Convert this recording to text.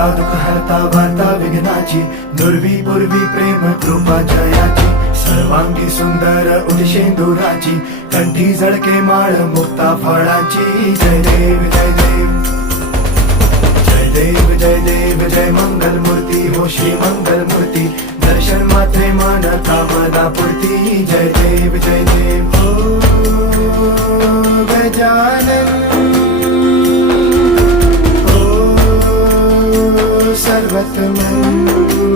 करता दुःख हरता वार्ता विघ्नाची, दुर्वी पूर्वी प्रेम कृपा जयाची, सर्वांगी सुंदर उदिशेंदुराची, कंठी झळके माळ मुक्ता फळाची. जय देव जय देव जय देव जय देव जय मंगल मूर्ती हो श्री मंगल मूर्ती, दर्शन मात्रे मन कामना पूर्ती. जय देव हो गजानन हो सर्वतमन.